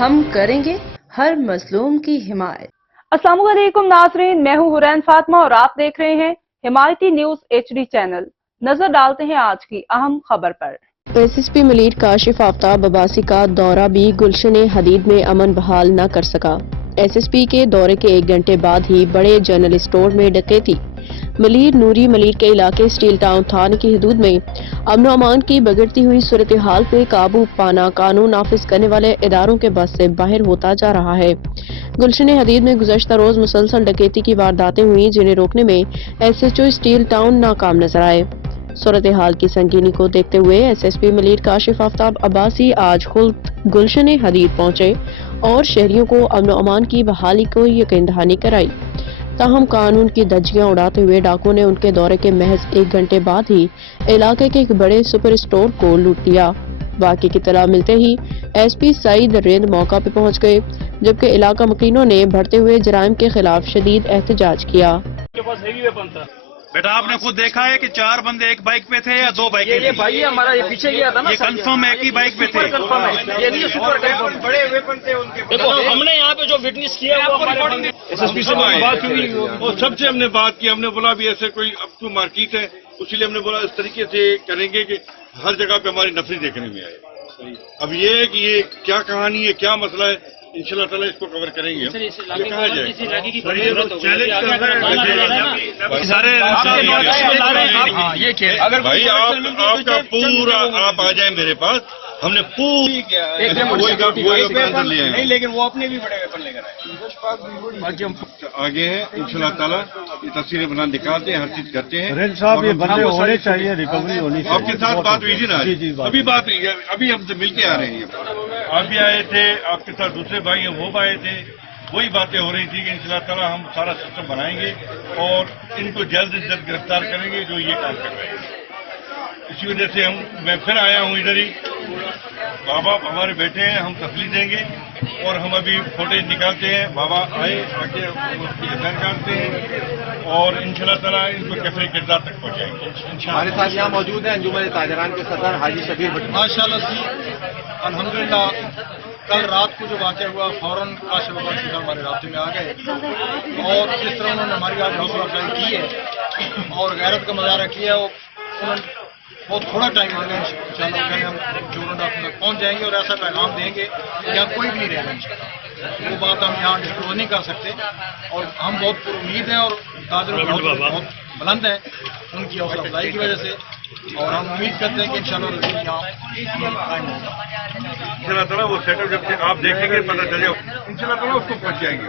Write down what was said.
ہم کریں گے ہر مظلوم کی حمایت۔ السلام علیکم ناظرین، میں ہوں حورین فاطمہ اور آپ دیکھ رہے ہیں حمایتی نیوز HD چینل۔ نظر ڈالتے ہیں آج کی اہم خبر پر۔ SSP ملیر کاشف آفتاب عباسی کا دورہ بھی گلشن حدید میں امن بحال نہ کر سکا۔ SSP کے دورے کے 1 گھنٹے بعد ہی بڑے جنرل اسٹور میں ڈکیتی۔ ملیر نوری ملیر کے علاقے اسٹیل ٹاؤن تھانے کی حدود میں امن و امان کی بگڑتی ہوئی صورتحال پہ قابو پانا قانون نافذ کرنے والے اداروں کے بس سے باہر ہوتا جا رہا ہے۔ گلشن حدید میں گزشتہ روز مسلسل ڈکیتی کی وارداتیں ہوئیں، جنہیں روکنے میں SHO اسٹیل ٹاؤن ناکام نظر آئے۔ صورتحال کی سنگینی کو دیکھتے ہوئے SSP ملیر کاشف آفتاب عباسی آج خود گلشن حدید پہنچے اور شہریوں کو امن و امان کی بحالی کو یقین دہانی کرائی۔ تاہم قانون کی دھجیاں اڑاتے ہوئے ڈاکوؤں نے ان کے دورے کے محض 1 گھنٹے بعد ہی علاقے کے ایک بڑے سپر اسٹور کو لوٹ لیا۔ واقعے کی اطلاع ملتے ہی SP سعید رند موقع پہ پہنچ گئے، جبکہ علاقہ مکینوں نے بڑھتے ہوئے جرائم کے خلاف شدید احتجاج کیا۔ بیٹا آپ نے خود دیکھا ہے کہ 4 بندے ایک بائک پہ تھے یا 2 بائک پہ تھے؟ یہ بھائی ہمارا یہ پیچھے گیا تھا نا، یہ کنفرم ہے کہ بائک پہ تھے؟ کنفرم ہے، یہ نہیں سپر کنفرم، بڑے ویپن تھے ان کے۔ دیکھو ہم نے یہاں پہ جو وٹنس کیا وہ ہمارے SSP سے بات ہوئی اور سب سے ہم نے بات کی، ہم نے بولا بھی ایسے کوئی اب تو مارکیٹ ہے، اسی لیے ہم نے بولا اس طریقے سے کریں گے کہ ہر جگہ پہ ہماری نفری دیکھنے میں آئے۔ اب یہ ہے کہ یہ کیا کہانی ہے، کیا مسئلہ ہے، انشاءاللہ تعالیٰ اس کو کور کریں گے۔ بھائی آپ کا پورا آپ آ جائیں میرے پاس، ہم نے پوری نہیں، لیکن وہ اپنے بھی بڑے ویپن لے کر آئے۔ آگے ہیں انشاءاللہ تعالیٰ، یہ تصویریں بنا نکالتے ہیں، ہر چیز کرتے ہیں۔ رند صاحب یہ بندے ہونے چاہیے، ریکوری ہونی چاہیے۔ آپ کے ساتھ بات ہوئی تھی نا؟ ابھی بات ہوئی ہے، ابھی ہم سے مل کے آ رہے ہیں۔ آپ بھی آئے تھے، آپ کے ساتھ دوسرے بھائی ہیں وہ بھی آئے تھے، وہی باتیں ہو رہی تھی کہ انشاءاللہ تعالیٰ ہم سارا سسٹم بنائیں گے اور ان کو جلد سے جلد گرفتار کریں گے جو یہ کام کر رہے ہیں۔ اسی وجہ سے میں پھر آیا ہوں ادھر ہی۔ بابا ہمارے بیٹے ہیں، ہم تسلی دیں گے اور ہم ابھی فوٹیج نکالتے ہیں۔ بابا آئے آ کے اس کی اثر نکالتے ہیں اور انشاءاللہ تعالیٰ ان کو کیفری کردار تک پہنچائیں گے۔ ہمارے ساتھ یہاں موجود ہیں انجمن تاجران کے صدر حاجی شبیر بھٹی۔ ماشاءاللہ جی، الحمدللہ کل رات کو جو واقعہ ہوا فوراً کاشف عباسی صاحب ہمارے رابطے میں آ گئے اور جس طرح انہوں نے ہماری آج حوصلہ افزائی کی ہے اور غیرت کا مظاہرہ کیا ہے، انہوں نے بہت تھوڑا ٹائم لگا، انشاءاللہ ہم چوروں ڈاکوں تک پہنچ جائیں گے اور ایسا پیغام دیں گے کہ یہاں کوئی بھی نہیں رہے گا انشاءاللہ۔ وہ بات ہم یہاں ڈسکلوز نہیں کر سکتے اور ہم بہت پر امید ہیں اور تاجروں بہت بلند ہیں ان کی حوصلہ افزائی کی وجہ سے، اور ہم امید کرتے ہیں کہ انشاءاللہ یہاں قائم ہوگا۔ انشاءاللہ تعالیٰ وہ سیٹ اپ جب آپ دیکھیں گے پتہ چلے، انشاءاللہ تعالیٰ اس کو پہنچائیں گے۔